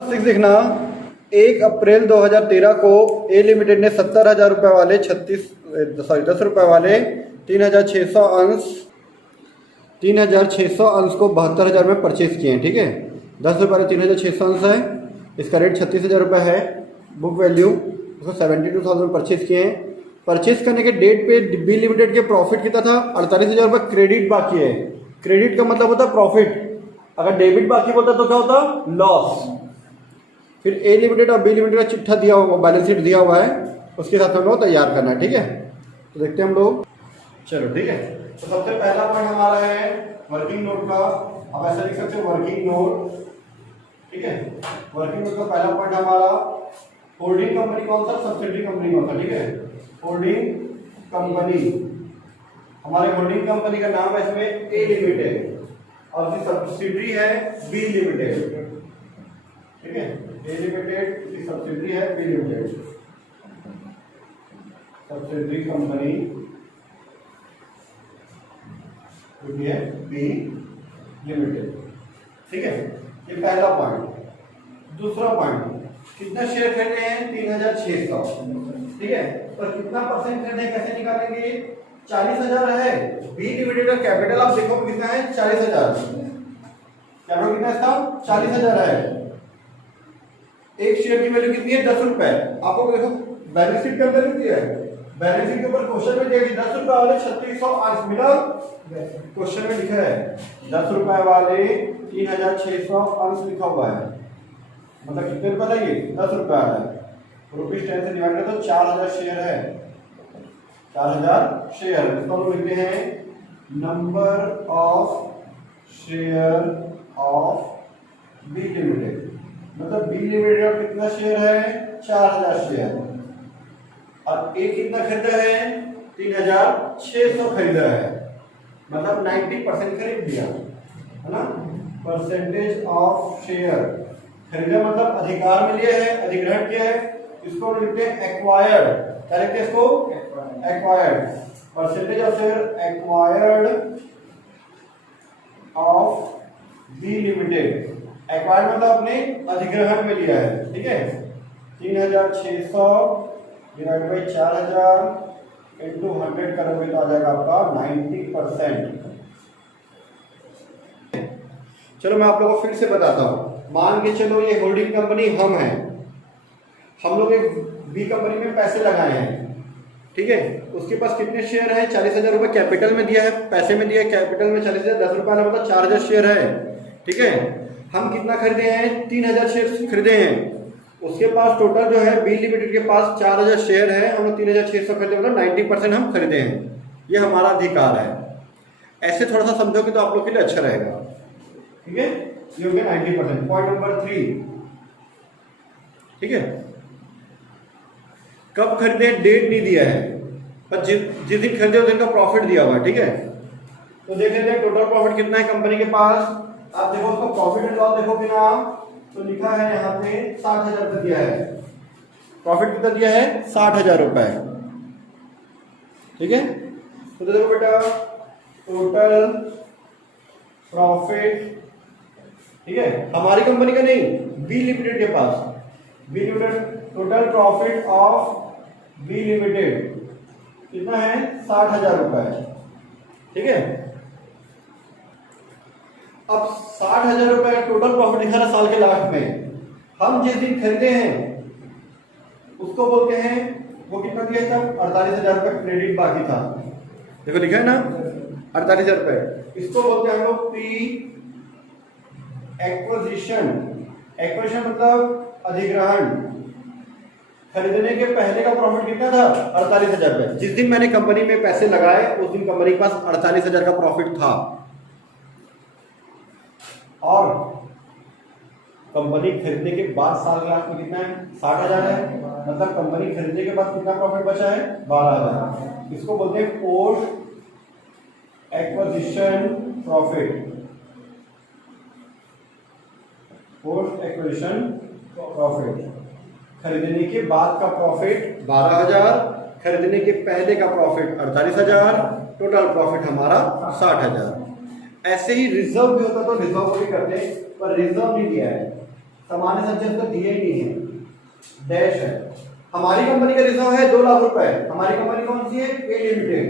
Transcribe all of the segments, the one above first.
Six देखना। 1 अप्रैल 2013 को ए limited ने 70,000 रुपये वाले 10 रुपये वाले 3,600 अंश 3,600 अंश को 72,000 में परचेज किए हैं। ठीक है, 10 रुपये वाले 3,600 अंश है, इसका रेट 36,000 रुपये है। बुक वैल्यू उसको 72,000 परचेज किए हैं। परचेज करने के डेट पे बी लिमिटेड के प्रॉफिट कितना था? 48,000 रुपये क्रेडिट बाकी है। क्रेडिट का मतलब होता है प्रॉफिट, अगर डेबिट बाकी बोलता तो क्या होता? लॉस। फिर ए लिमिटेड और बी लिमिटेड का चिट्ठा दिया हुआ, बैलेंस शीट दिया हुआ है, उसके साथ हम लोग तैयार करना है। ठीक है, तो देखते हैं हम लोग। चलो ठीक है, तो सबसे पहला पॉइंट हमारा है वर्किंग नोट का। अब ऐसा लिख सकते हैं वर्किंग नोट। ठीक है, वर्किंग नोट का पहला पॉइंट हमारा होल्डिंग कंपनी कौन सा? सब्सिडरी कंपनी कौन सा? ठीक है, होल्डिंग कंपनी। हमारे होल्डिंग कंपनी का नाम है इसमें ए लिमिटेड और उसकी सब्सिडरी है बी लिमिटेड। ठीक है, ए लिमिटेड की सब्सिडरी है बी लिमिटेड, सब्सिडरी कंपनी जो है बी लिमिटेड। ठीक है, ये पहला पॉइंट। दूसरा पॉइंट, कितना शेयर खरीदे हैं? 3,600। ठीक है, और कितना परसेंट खरीदे कैसे निकालेंगे? 40,000 है। बी लिमिटेड का कैपिटल आप देखो कितना है? 40,000। कैपिटल कितना इसका? 40,000 है। एक शेयर की वैल्यू कितनी है? 10 रुपए। आपको देखो बैलेंस शीट के अंदर लिखी है, बैलेंस शीट के ऊपर क्वेश्चन में दिया कि 10 रुपए वाले 3600 अंश मिला। क्वेश्चन में लिखा है 10 रुपए वाले 3,600 अंश लिखा हुआ है, मतलब कितने रुपए था? ये 10 रुपए आ रहा है। रुपीज 10 से डिवाइड करें तो 4,000 शेयर है। 4,000 शेयर, इसको हम लिखते हैं number of share of B limited. मतलब बी लिमिटेड का कितना शेयर है? 4,000 शेयर। और ए कितना खरीदा है? 3,600 खरीदा है, मतलब 90% खरीद दिया है ना। परसेंटेज ऑफ शेयर खरीदा मतलब अधिकार में लिया है, अधिग्रहण किया है। इसको लिखते हैं एक्वायर्ड। क्या लिखते हैं इसको? Acquired. Percentage of share acquired of B limited. Acquired मतलब अपने अधिग्रहण में लिया है। ठीक है, 3,600 डिवाइड बाई 4,000 इंटू 100 करोगे तो आ जाएगा आपका 90%। चलो मैं आप लोगों को फिर से बताता हूं। मान के चलो ये होल्डिंग कंपनी हम हैं, हम लोग एक बी कंपनी में पैसे लगाए हैं। ठीक है, उसके पास कितने शेयर है? 40,000 रुपये कैपिटल में दिया है, पैसे में दिया है कैपिटल में 40,000। 10 रुपये मतलब 4,000 शेयर है। ठीक है, हम कितना खरीदे हैं? 3,000 शेयर खरीदे हैं। उसके पास टोटल जो है बी लिमिटेड के पास 4,000 शेयर है, हम लोग 3,600 खरीदे, मतलब 90% हम खरीदे हैं। ये हमारा अधिकार है। ऐसे थोड़ा सा समझोगे तो आप लोग के लिए अच्छा रहेगा। ठीक है, ये हो गया 90%। Point number 3। ठीक है, कब खरीदे? डेट नहीं दिया है, पर जिस दिन खरीदे उस दिन का प्रॉफिट दिया हुआ है। ठीक है, तो देख लेते हैं टोटल प्रॉफिट कितना है कंपनी के पास। आप देखो उसका प्रॉफिट एंड लॉस देखोगे ना, तो लिखा है यहाँ पे 60,000 रुपये दिया है। प्रॉफिट कितना दिया है? 60,000 रुपये। ठीक है, तो देखो बेटा टोटल प्रॉफिट। ठीक है, हमारी कंपनी का नहीं, बी लिमिटेड के पास। B limited total profit of B limited कितना है? 60,000 रुपये। ठीक है, अब 60,000 रुपये का टोटल प्रॉफिट लिखा है साल के लास्ट में। हम जिस दिन खरीदे हैं उसको बोलते हैं, वो कितना दिया था? 48,000 रुपये क्रेडिट बाकी था। देखो लिखा है ना 48,000 रुपये। इसको बोलते हैं हम लोग पी एक्विजिशन। एक्विजिशन मतलब अधिग्रहण। खरीदने के पहले का प्रॉफिट कितना था? 48,000 रुपये। जिस दिन मैंने कंपनी में पैसे लगाए उस दिन कंपनी के पास 48,000 का प्रॉफिट था। और कंपनी खरीदने के बाद साल के लास्ट में कितना है? 60,000 है, मतलब कंपनी खरीदने के बाद कितना प्रॉफिट बचा है? 12,000। इसको बोलते हैं post acquisition profit. Post acquisition profit, खरीदने के बाद का प्रॉफिट 12,000, खरीदने के पहले का प्रॉफिट 48,000, टोटल प्रॉफिट हमारा 60,000। ऐसे ही रिजर्व भी होता तो रिजर्व भी करते, पर रिजर्व नहीं दिया है। सामान्य संचय इसका दिया ही नहीं है, डैश है। हमारी कंपनी का रिजर्व है 2 लाख रुपए। हमारी कंपनी कौन सी है? A limited.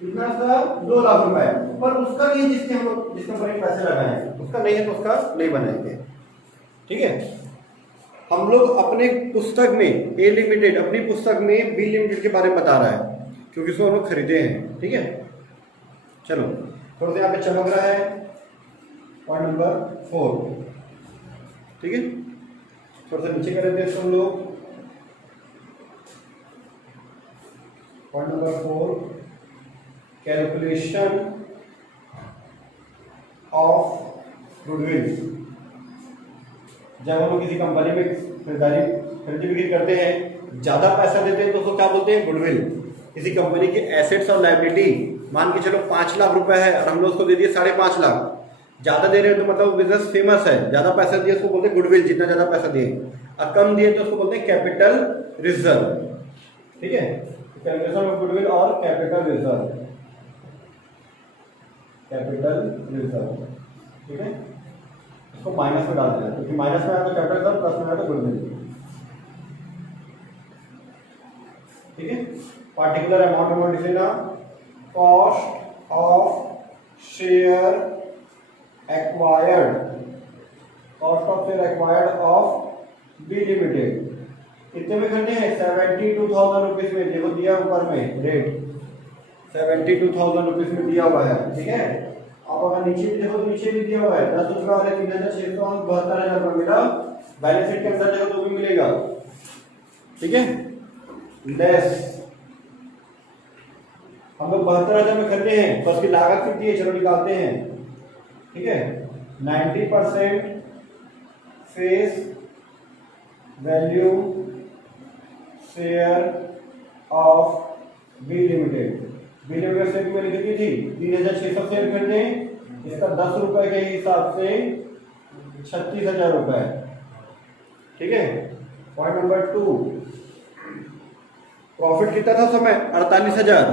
कितना उसका? 2 लाख रुपए। पर उसका नहीं है जिसके हम लोग जिस कंपनी में पैसे लगाए हैं, उसका नहीं है तो उसका नहीं बनाएंगे। ठीक है, हम लोग अपने पुस्तक में ए लिमिटेड अपनी पुस्तक में बी लिमिटेड के बारे में बता रहा है क्योंकि उसको हम लोग खरीदे हैं। ठीक है, चलो थोड़ा सा यहाँ पे चमक रहा है, पॉइंट नंबर 4। ठीक है, थोड़ा सा नीचे करेंगे इसको हम लोग। Point number 4, calculation of goodwill. जब हम लोग किसी कंपनी में खरीदी बिक्री करते हैं, ज्यादा पैसा देते हैं तो उसको क्या बोलते हैं? गुडविल। किसी कंपनी के एसेट्स और लायबिलिटी, मान के चलो 5 लाख रुपए है और हम लोग उसको दे दिए 5.5 लाख, ज्यादा दे रहे हैं तो मतलब बिजनेस फेमस है, ज्यादा पैसा दिए उसको बोलते हैं गुडविल, जितना ज्यादा पैसा दिए। और कम दिए तो उसको बोलते हैं कैपिटल रिजर्व। ठीक है, कैलकुलेशन ऑफ गुडविल और कैपिटल रिजर्व, कैपिटल रिजर्व। ठीक है, इसको माइनस में डाल देना क्योंकि माइनस में आया तो कैपिटल रिजर्व, प्लस में आया तो गुडविल। ठीक है, पार्टिकुलर अमाउंट अमाउंट लिख लेना। Cost of share acquired, cost of share acquired of B limited कितने में करने हैं? 72,000 रुपीज में। देखो दिया ऊपर में रेट 72,000 रुपीज में दिया हुआ है। ठीक है, आप अगर नीचे भी देखो तो नीचे भी दिया हुआ है 10 रुपये वाले 3,600 72,000 रुपये मिला। बैलेंस शीट के अंदर देखो तो भी मिलेगा। ठीक है, लेस हम लोग 72,000 में खरीदे हैं तो उसकी लागत कितनी है? चलो निकालते हैं। ठीक है, 90% face value share of B limited. B limited share में लिखी थी 3,600 शेयर खरीदे, इसका 10 रुपए के हिसाब से 36,000 रुपए। ठीक है, पॉइंट नंबर 2, प्रॉफिट कितना था समय? 48,000।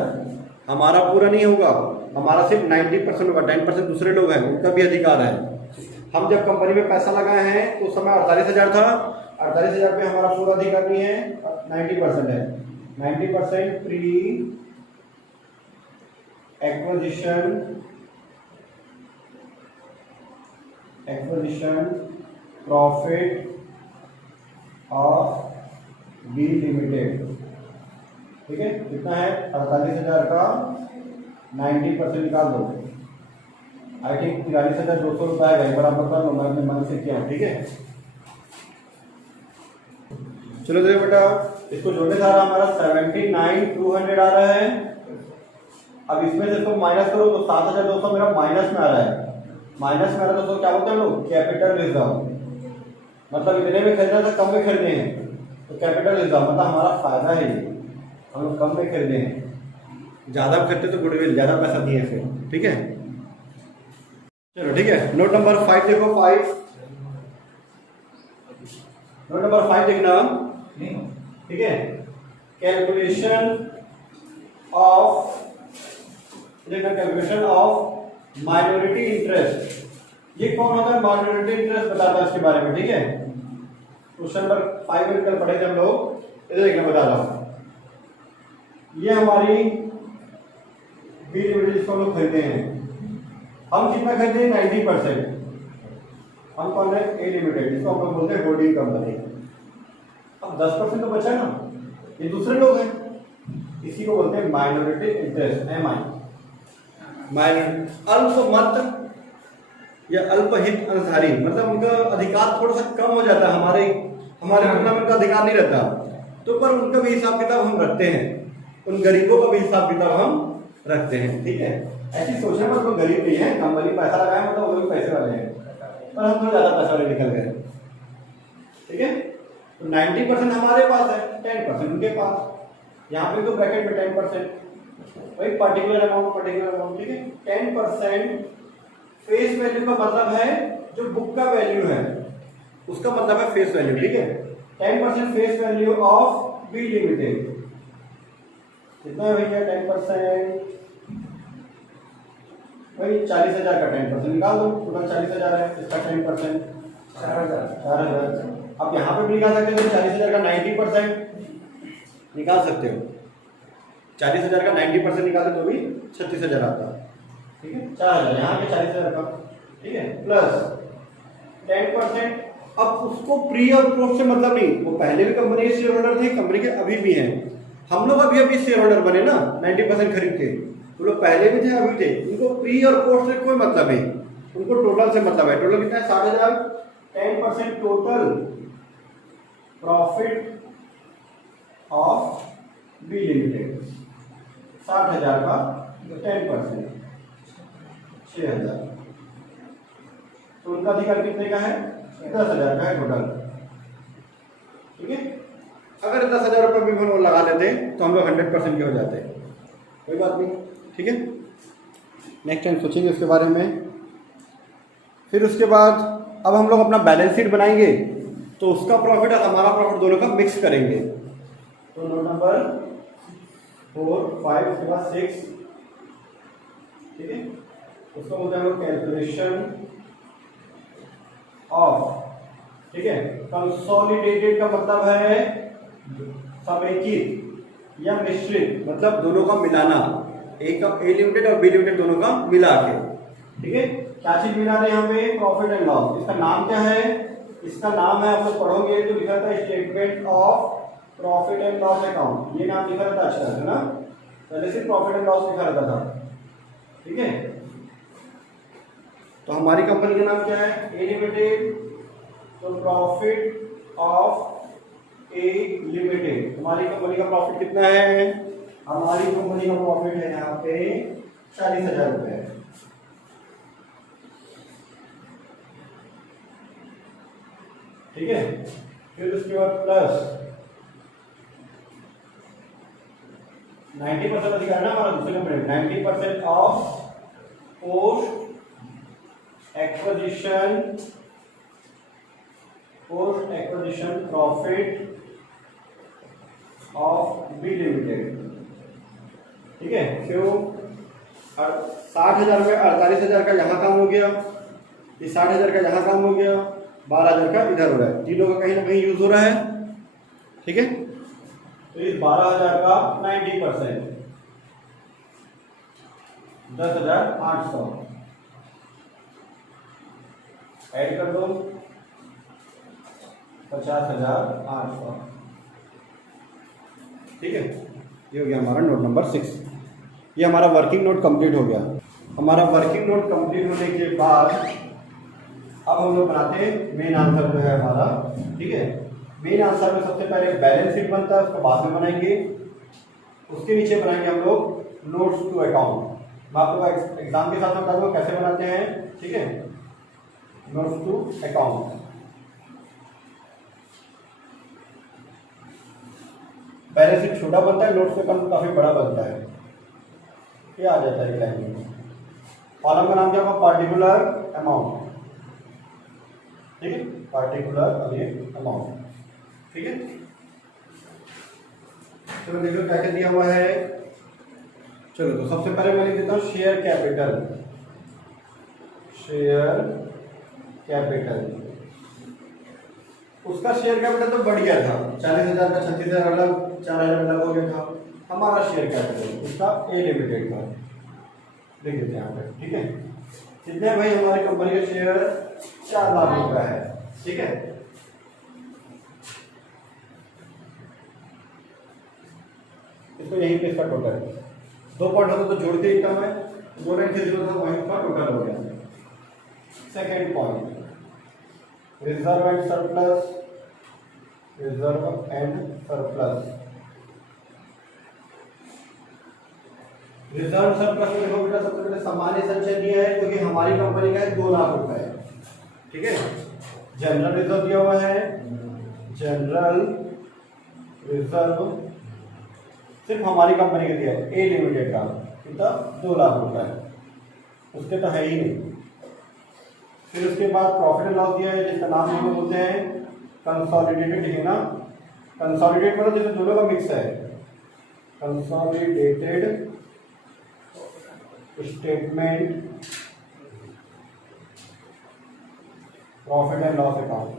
हमारा पूरा नहीं होगा, हमारा सिर्फ 90% होगा, 10% दूसरे लोग हैं, उनका भी अधिकार है। हम जब कंपनी में पैसा लगाए हैं तो उस समय 48,000 था, 48,000 पे हमारा पूरा अधिकार नहीं है, 90% है। 90% pre acquisition profit of B limited. ठीक है, कितना है? 48,000 का 90% निकाल दो, आई थिंक 43,200 रुपये आएगा। एक बार आप बता लो, मैं अपने मन से किया। ठीक है, चलो देखो बेटा, इसको जोड़ने जा रहा हमारा 79,200 आ रहा है। अब इसमें से इसको माइनस करो तो 7,200 मेरा माइनस में आ रहा है। माइनस में आ रहा है तो क्या बोलते हैं हम लोग? Capital reserve. मतलब इतने में खरीदना था, कम में खरीदे हैं तो कैपिटल रिजर्व, मतलब हमारा फायदा है ये, हम लोग कम में खरीदे हैं। ज्यादा खरीदते तो गुडविल, ज्यादा पैसा दिए फिर। ठीक है, चलो ठीक है, नोट नंबर 5 देखो। 5 नोट नंबर 5 देखना। ठीक है, कैलकुलेशन ऑफ माइनॉरिटी इंटरेस्ट। ये कौन होता है? माइनॉरिटी इंटरेस्ट बताता है इसके बारे में। ठीक है, क्वेश्चन नंबर 5 में कल पढ़े थे हम लोग, इधर देखना बता रहा हूं। ये हमारी बी लिमिटेड जिसको हम लोग खरीदे हैं, हम कितना खरीदे? 90%। हम कौन है? ए लिमिटेड, जिसको हम लोग बोलते हैं होल्डिंग कंपनी। अब 10% तो बचा ना, ये दूसरे लोग हैं, इसी को बोलते हैं माइनॉरिटी इंटरेस्ट, MI। अल्पमत या अल्पहित अंशधारी, मतलब उनका अधिकार थोड़ा सा कम हो जाता है, हमारे तुलना में उनका अधिकार नहीं रहता, तो पर उनका भी हिसाब किताब हम रखते हैं, उन गरीबों का भी हिसाब किताब हम रखते हैं। ठीक है, ऐसी सोचना मत, लोग गरीब नहीं है, कंपनी पैसा लगाए मतलब वो भी पैसे वाले हैं, पर हम थोड़ा ज्यादा पैसा वाले निकल गए। ठीक है, तो 90% हमारे पास है, 10% उनके पास। यहाँ पे तो ब्रैकेट में 10% भाई, पर्टिकुलर अमाउंट। ठीक है, 10% फेस वैल्यू का मतलब है जो बुक का वैल्यू है उसका मतलब है फेस वैल्यू। ठीक है, 10% face value of B limited कितना है भैया? 10% भाई 40,000 का 10% निकाल दो, टोटल 40,000 है, इसका 10%। 4,000। अब यहाँ पे भी निकाल सकते हो, 40,000 का 90% निकाल सकते हो। 40,000 का 90% निकाले तो भी 36,000 आता है। ठीक है, 4,000 यहाँ पे 40,000 का, ठीक है, प्लस 10%। अब उसको प्री और पोस्ट से मतलब नहीं, वो पहले भी कंपनी के शेयर होल्डर थे, कंपनी के अभी भी हैं। हम लोग अभी शेयर होल्डर बने ना 90% खरीद के, वो लोग पहले भी थे अभी थे, उनको प्री और पोस्ट से कोई मतलब नहीं, उनको टोटल से मतलब है। टोटल कितना है? 60,000। 10% total profit of B limited, 60,000 का 10% 6,000। तो उनका अधिकार कितने का है? 10,000 का है टोटल। ठीक है, अगर 10,000 रुपये भी हम लोग लगा लेते तो हम लोग 100% के हो जाते, कोई बात नहीं। ठीक है, नेक्स्ट टाइम सोचेंगे उसके बारे में। फिर उसके बाद अब हम लोग अपना बैलेंस शीट बनाएंगे, तो उसका प्रॉफिट और हमारा प्रॉफिट दोनों का मिक्स करेंगे। तो नोट नंबर 4, 5 उसके बाद 6, ठीक है, उसको बोलते हैं हम लोग कैलकुलेशन ऑफ, ठीक है। कंसोलिडेटेड का मतलब है समेकित या मिश्रित, मतलब दोनों का मिलाना, एक ए लिमिटेड और बी लिमिटेड दोनों का मिला के। ठीक है, क्या चीज मिला रहे हैं यहाँ पे? Profit and loss. इसका नाम क्या है? इसका नाम है, आप लोग पढ़ोगे तो लिखा था statement of profit and loss account, ये नाम लिखा रहता अच्छा है ना, पहले से प्रॉफिट एंड लॉस लिखा रहता था। ठीक है, तो हमारी कंपनी का नाम क्या है? A limited. तो प्रॉफिट ऑफ ए लिमिटेड, हमारी कंपनी का प्रॉफिट कितना है? हमारी कंपनी का प्रॉफिट है यहाँ पे 40,000 रुपए। ठीक है, फिर उसके बाद प्लस 90% अधिकार ना हमारा दूसरे company, 90% of post acquisition profit of B limited. ठीक है, क्यों? 60,000 में 48,000 का यहाँ काम हो गया, ये 60,000 का यहाँ काम हो गया, 12,000 का इधर हो रहा है, तीनों का कहीं ना कहीं यूज हो रहा है। ठीक है, तो इस 12,000 का 90% 10,800 ऐड कर दो, 50,800। ठीक है, ये हो गया हमारा नोट नंबर 6। ये हमारा वर्किंग नोट कंप्लीट हो गया। हमारा वर्किंग नोट कंप्लीट होने के बाद अब हम लोग बनाते हैं मेन आंसर जो है हमारा। ठीक है, मेन आंसर में सबसे पहले बैलेंस शीट बनता है, उसको बाद में बनाएंगे। उसके नीचे बनाएंगे हम लोग नोट्स टू अकाउंट। मैं आपको एग्जाम के साथ बता दूंगा कैसे बनाते हैं। ठीक है, notes to account. Balance sheet छोटा बनता है, नोट्स टू अकाउंट काफी बड़ा बनता है। क्या आ जाता है लाइन में? कॉलम का नाम क्या होगा? Particular amount. ठीक है, पार्टिकुलर ये अमाउंट। ठीक है, चलो देखो क्या क्या दिया हुआ है। चलो तो सबसे पहले मैं लिख देता हूँ शेयर कैपिटल। शेयर कैपिटल, उसका शेयर कैपिटल तो बढ़ गया था, 40,000 का 36,000 अलग, 4,000 अलग हो गया था। हमारा शेयर कैपिटल उसका ए लिमिटेड का लिख देते हैं यहाँ पे। ठीक है, कितने भाई? हमारी कंपनी का शेयर 4 लाख रुपया है। ठीक है, इसको यहीं पे इसका टोटल 2 पॉइंट होता तो जोड़ के इनकम है, 2,930 था, वहीं का टोटल हो गया। Second point reserve and surplus. Reserve and surplus, reserve surplus में देखो बेटा, सबसे पहले सामान्य संचय दिया है क्योंकि हमारी कंपनी का है 2 लाख रुपए। ठीक है, जनरल रिजर्व दिया हुआ है, जनरल रिजर्व सिर्फ हमारी कंपनी का दिया है, ए लिमिटेड का, कितना? 2 लाख रुपए, उसके तो है ही नहीं। फिर उसके बाद प्रॉफिट एंड लॉस दिया है, जिसका नाम हम लोग बोलते हैं कंसोलिडेटेड। है ना, कंसोलिडेट मतलब जैसे दोनों का मिक्स है, consolidated statement profit and loss account,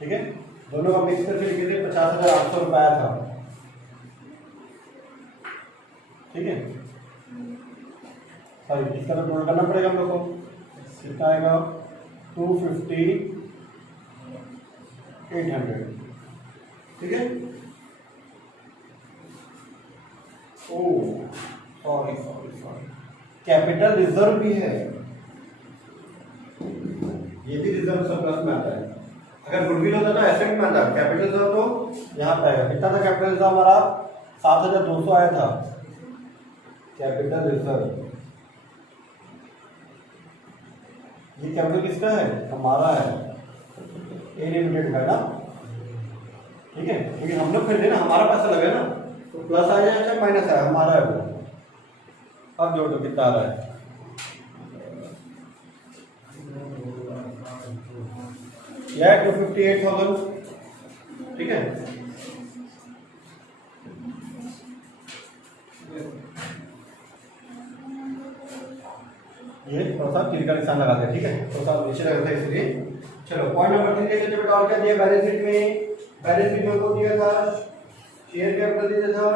ठीक है। दोनों का मिक्स करके लिखे थे 50,800 रुपये आया था, ठीक है। सॉरी, इसका तो टोटल करना पड़ेगा हम लोग को, कितना आएगा 250,800, ठीक है। Oh sorry sorry sorry, capital reserve भी है, ये भी रिजर्व सरप्लस में आता है। अगर गुडविल होता तो एसेट में आता, कैपिटल रिजर्व तो यहाँ पे आएगा। कितना था कैपिटल रिजर्व हमारा? 7,200 आया था कैपिटल रिजर्व। ये कैपिटल किसका है? हमारा है, ए लिमिटेड का ना, ठीक है। क्योंकि हम लोग खरीदे ना, हमारा पैसा लगे ना, तो प्लस आ जाए चाहे माइनस आए, हमारा है वो। अब जोड़ दो कितना आ रहा है, यह 258,000, ठीक है। ये थोड़ा सा तीर का निशान लगा दे, ठीक है, थोड़ा सा नीचे लगा था इसलिए। चलो पॉइंट नंबर 3 के लिए बेटा और क्या दिया बैलेंस शीट में? बैलेंस शीट में को दिया था शेयर कैपिटल दिया था,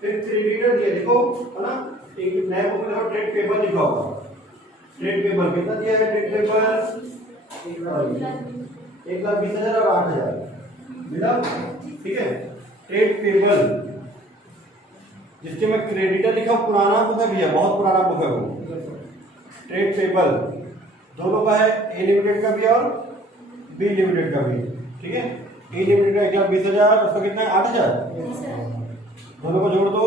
फिर क्रेडिटर दिया, देखो है ना, एक नया बुक में देखो ट्रेड पेबल लिखा होगा। ट्रेड पेबल कितना दिया है? ट्रेड पेबल 1,20,000 और 8,000 मिला, ठीक है। ट्रेड पेबल जिसके में क्रेडिटर लिखा, पुराना बुक है भैया, बहुत पुराना बुक है वो। ट्रेड पेबल दोनों का है, ए लिमिटेड का भी और बी लिमिटेड का भी, ठीक है। ए लिमिटेड का 1,20,000, उसका कितना है? 8,000, दोनों को जोड़ दो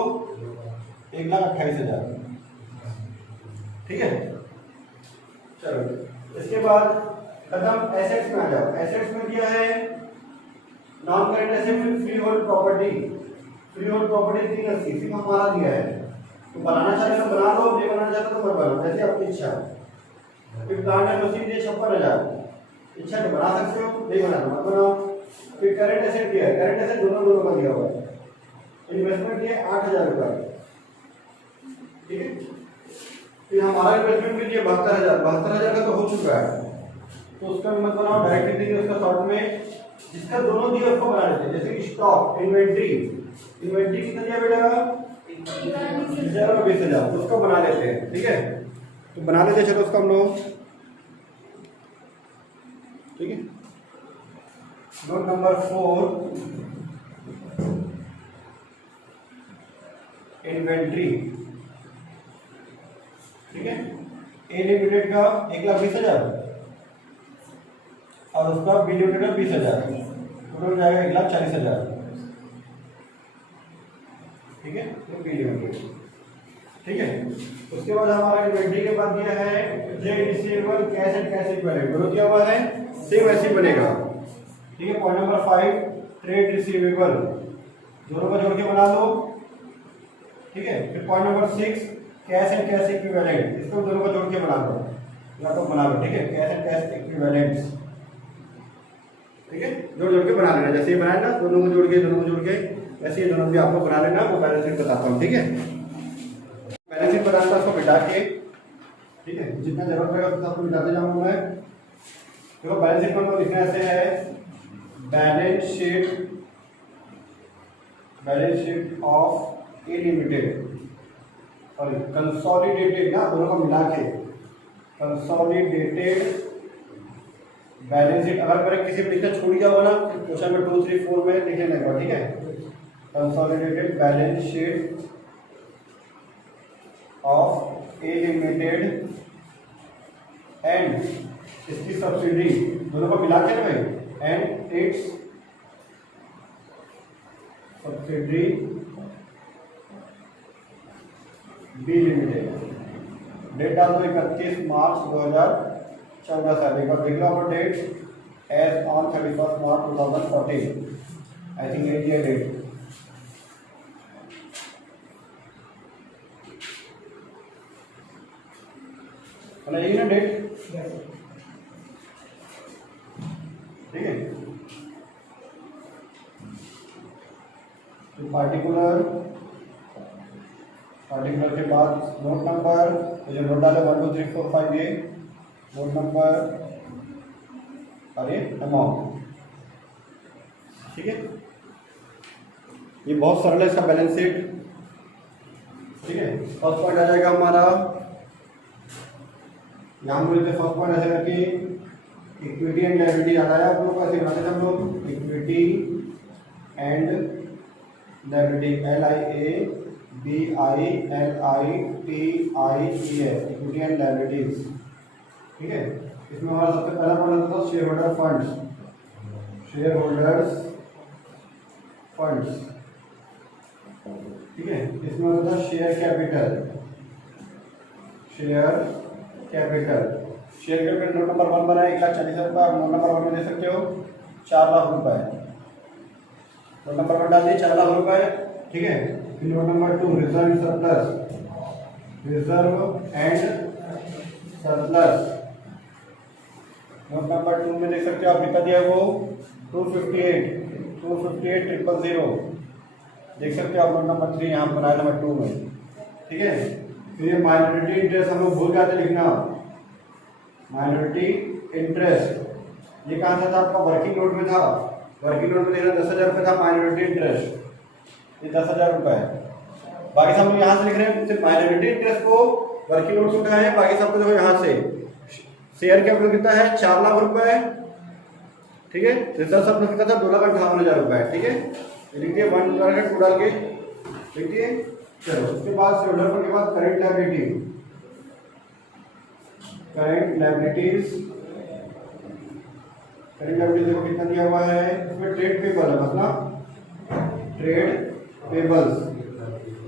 1,28,000, ठीक है। चलो इसके बाद खत्म, एसेट्स में आ जाओ। एसेट्स में दिया है नॉन करेंट एसेट में free hold property, free hold property 380 सिर्फ हमारा दिया है, तो बनाना चाहते तो बना लो, नहीं बनाना चाहते तो मत बनाओ, जैसे आपकी इच्छा। फिर प्लांट एंड मशीन दिए 56,000, इच्छा तो बना सकते हो, नहीं बनाना मत बनाओ। फिर करंट एसेट दिया है, करंट एसेट दोनों का दिया हुआ है। इन्वेस्टमेंट दिया 8,000 रुपये, ठीक है। फिर हमारा इन्वेस्टमेंट भी दिया 72,000, 72,000 का तो हो चुका है, तो उसका मत बनाओ, डायरेक्ट देंगे उसका शॉर्ट में। जिसका दोनों दिया उसको बना लेते हैं, जैसे कि स्टॉक, इन्वेंट्री, इन्वेंट्री कितना दिया बेटा? 20,000 और 20,000, उसको बना लेते हैं, ठीक है। तो बना लेते हैं, चलो उसका हम लोग, ठीक है। नोट नंबर 4, इन्वेंट्री, ठीक है। ए लिमिटेड का 1,20,000 और उसका बी लिमिटेड का 20,000, टोटल जाएगा 1,40,000, ठीक है। तो बी लिमिटेड, ठीक है। उसके बाद हमारा इन्वेंट्री के बाद दिया है trade receivable, cash and cash equivalent, दोनों दिया हुआ है, सेम ऐसे ही बनेगा, ठीक है। पॉइंट नंबर 5 ट्रेड रिसीवेबल, दोनों को जोड़ के बना लो, ठीक है। फिर point number 6 cash and cash equivalent, इसको दोनों को जोड़ के बना लो, या तो बना लो, ठीक है। कैश एंड कैश इक्विवेलेंट्स, ठीक है, जोड़ के बना लेना, जैसे ये बनाया ना, दोनों को जोड़ के वैसे ये दोनों भी आपको बना लेना। वो बैलेंस शीट बताता हूँ, ठीक है। बैलेंस शीट बनाना उसको मिटा के, ठीक है, जितना जरूरत पड़ेगा उतना आपको मिटाते जाऊंगा मैं। देखो बैलेंस शीट में लिखना ऐसे है, balance sheet of A limited, sorry consolidated ना, दोनों को मिला के कंसोलिडेटेड बैलेंस शीट। अगर मैंने किसी में लिखना छूट गया होगा ना, क्वेश्चन में 2, 3, 4 में लिखने लगेगा, ठीक है। Consolidated balance sheet of A limited and इसकी सब्सिडी, दोनों को मिला के ना भाई, and its subsidy B limited. Date डाल दो 31 मार्च 2014 से, एक बार देख लो आपको date, as on 31 March 2014, I think ये डेट, यही ना डेट, ठीक है। तो पार्टिकुलर के बाद नोट नंबर, तो जो नोट डाले 1 2 3 4 5 ये नोट नंबर और ये अमाउंट, ठीक है। ये बहुत सरल है इसका बैलेंस शीट, ठीक है। फर्स्ट पॉइंट आ जाएगा हमारा, यहाँ बोलते फर्स्ट पॉइंट ऐसे करके इक्विटी एंड लायबिलिटी याद आया आप लोग को, ऐसे बनाते थे हम लोग, equity and liability, LIABILITIES, equity and liabilities, ठीक है। इसमें हमारा सबसे पहला पॉइंट था share holder funds, share holders funds, ठीक है। इसमें होता था share capital, share capital, share capital note number 1 बना है 1,40,000 रुपये, आप नोट नंबर 1 में दे सकते हो 4 लाख रुपए, नोट नंबर 1 डाल दिए 4 लाख रुपए, ठीक है। फिर note number 2 reserve surplus, reserve and surplus, note number 2 में देख सकते हो आप कितना दिया वो 258,000 देख सकते हो आप नोट नंबर 3 यहाँ बनाया नंबर 2 में, ठीक है। फिर ये माइनॉरिटी इंटरेस्ट हम लोग भूल जाते लिखना, माइनॉरिटी इंटरेस्ट ये कहाँ था आपका वर्किंग नोट में था, वर्किंग नोट में देना 10,000 रुपये था माइनॉरिटी इंटरेस्ट, ये 10,000 रुपये है। बाकी सब लोग यहाँ से लिख रहे हैं, सिर्फ माइनॉरिटी इंटरेस्ट को वर्किंग नोट से उठाए हैं, बाकी सबको देखो यहाँ से शेयर कैपिटल कितना है 4 लाख रुपए, ठीक है। रिजर्व सरप्लस कितना था 2,58,000 रुपए, ठीक है। लिख दिए 1 डाल के 2 डाल के लिख दिए। चलो उसके बाद शेयर होल्डर के बाद current liability, current liabilities, current liability देखो कितना दिया हुआ है, इसमें ट्रेड पेबल है बस ना, ट्रेड पेबल्स,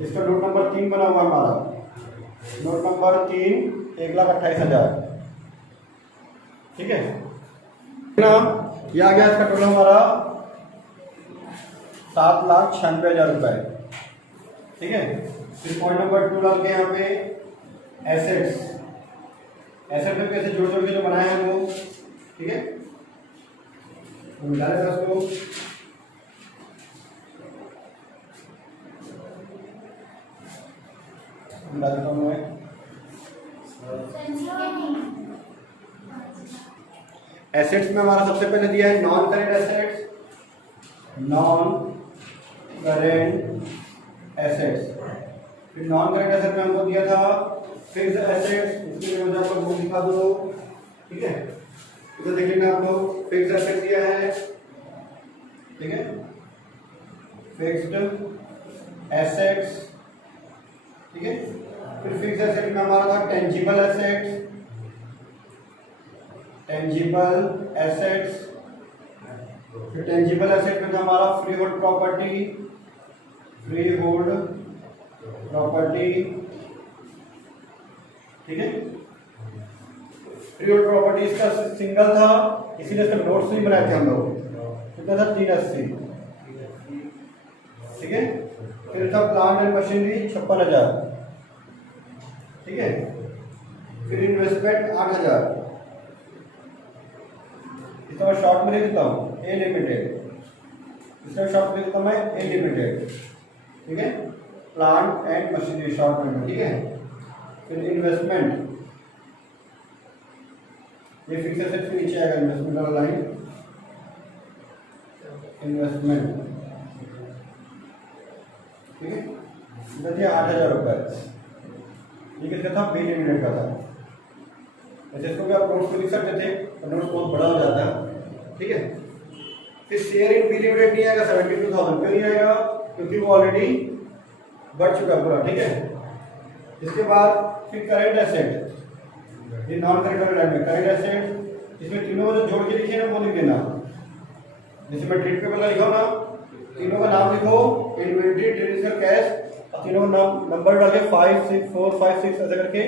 इसका नोट नंबर 3 बना हुआ हमारा, नोट नंबर 3 1,28,000, ठीक है ना। ये आ गया इसका टोटल हमारा 7,96,000 रुपए, ठीक है। फिर पॉइंट नंबर 2 डाल के यहाँ पे एसेट्स, एसेट में कैसे जोड़ जोड़ के जो बनाए हैं वो, ठीक है, मिला लेते हैं उसको। मिला देता हूँ मैं, एसेट्स में हमारा सबसे पहले दिया है non current assets, non current assets. फिर नॉन करेंट एसेट में हमको दिया था फिक्स्ड एसेट्स, इसके लिए मुझे आपको बुक दिखा दो, ठीक है। इधर देख लेना आप लोग, फिक्स्ड एसेट दिया है, ठीक है, फिक्स्ड एसेट्स, ठीक है। फिर फिक्स्ड एसेट में हमारा था टेंजिबल एसेट्स, टेंजिबल एसेट्स। फिर टेंजिबल एसेट में था हमारा free hold property, free hold property, ठीक है। फ्री होल्ड प्रॉपर्टी इसका सिंगल था, इसीलिए इसका नोट्स नहीं बनाए थे हम लोग, कितना था 380, ठीक है। फिर था प्लांट एंड मशीनरी 56,000, ठीक है। फिर इन्वेस्टमेंट 8,000, इसका मैं शॉर्ट में लिख देता हूँ ए लिमिटेड, इसका शॉर्ट में लिख देता हूँ मैं ए लिमिटेड, ठीक है, प्लांट एंड मशीनरी शॉर्ट में, ठीक है। फिर इन्वेस्टमेंट, ये फिक्स एसेट के नीचे आएगा इन्वेस्टमेंट वाला लाइन, इन्वेस्टमेंट, ठीक है। इसका दिया 8,000 रुपये, ये किसका था बी लिमिटेड का था। ऐसे इसको भी आप नोट्स को लिख सकते थे, तो नोट्स बहुत बड़ा हो जाता है, ठीक है। फिर शेयर इन बी लिमिटेड नहीं आएगा 72,000, क्यों नहीं आएगा, क्योंकि वो ऑलरेडी बढ़ चुका है पूरा, ठीक है। इसके बाद फिर करेंट एसेट, ये नॉन करेंट वाले लाइन में करेंट एसेट, इसमें तीनों को जो जोड़ के लिखे ना वो लिख देना, जैसे मैं ट्रेड पेबल लिखा ना, तीनों का नाम लिखो, इन्वेंट्री, ट्रेडिशनल कैश, और तीनों का नाम नंबर डाल के 5 6 4 5 6 ऐसे करके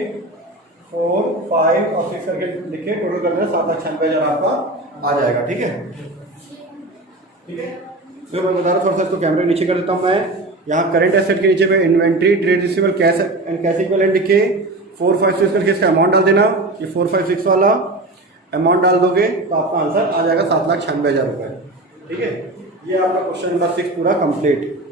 4 5 और 6 करके लिखे, टोटल कर देना 7,96,000 आपका आ जाएगा, ठीक है, ठीक है। तो मैं बता रहा थोड़ा सा इसको कैमरे नीचे कर देता हूँ मैं। यहाँ करंट एसेट के नीचे पे inventory, trade receivable, cash and cash equivalent लिख के 456 करके इसका अमाउंट डाल देना, ये 456 वाला अमाउंट डाल दोगे तो आपका आंसर आ जाएगा 7,96,000 रुपये, ठीक है। ये आपका क्वेश्चन नंबर 6 पूरा कंप्लीट।